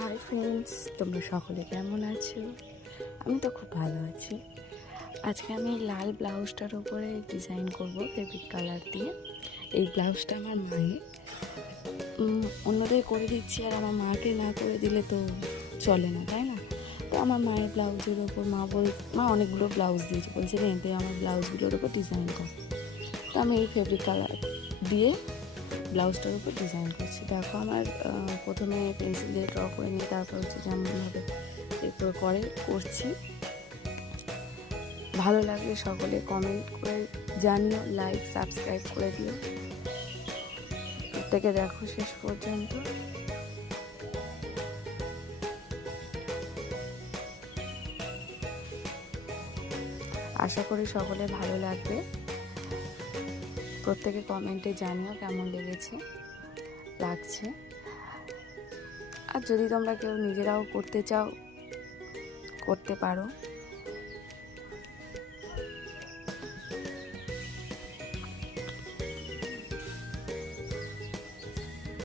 Hi friends, তোমরা সকলে কেমন আছো? আমি তো খুব ভালো আছি। আজকে আমি লাল ব্লাউজটার উপরে ডিজাইন করব ফেব্রিক কালার দিয়ে। এই ব্লাউজটা আমার মায়ের, অন্যদের করে দিচ্ছি আর আমার মাকে না করে দিলে তো চলে না, তাই না? তো আমার মায়ের ব্লাউজের ওপর মা অনেকগুলো ব্লাউজ দিয়েছে, বলছে এতে আমার ব্লাউজগুলোর ওপর ডিজাইন কর। তো আমি এই ফেব্রিক কালার দিয়ে ব্লাউজটার উপর ডিজাইন করছি। দেখো আমার প্রথমে পেন্সিল দিয়ে ড্র করে নিয়ে তারপর হচ্ছে যেমনভাবে এরপর করছি। ভালো লাগলে সকলে কমেন্ট করে জানিও, লাইক সাবস্ক্রাইব করে দিও। প্রত্যেকে দেখো শেষ পর্যন্ত। আশা করি সকলে ভালো লাগবে। প্রত্যেকে কমেন্টে জানিও কেমন লাগছে। আর যদি তোমরা কেউ নিজেরাও করতে চাও করতে পারো।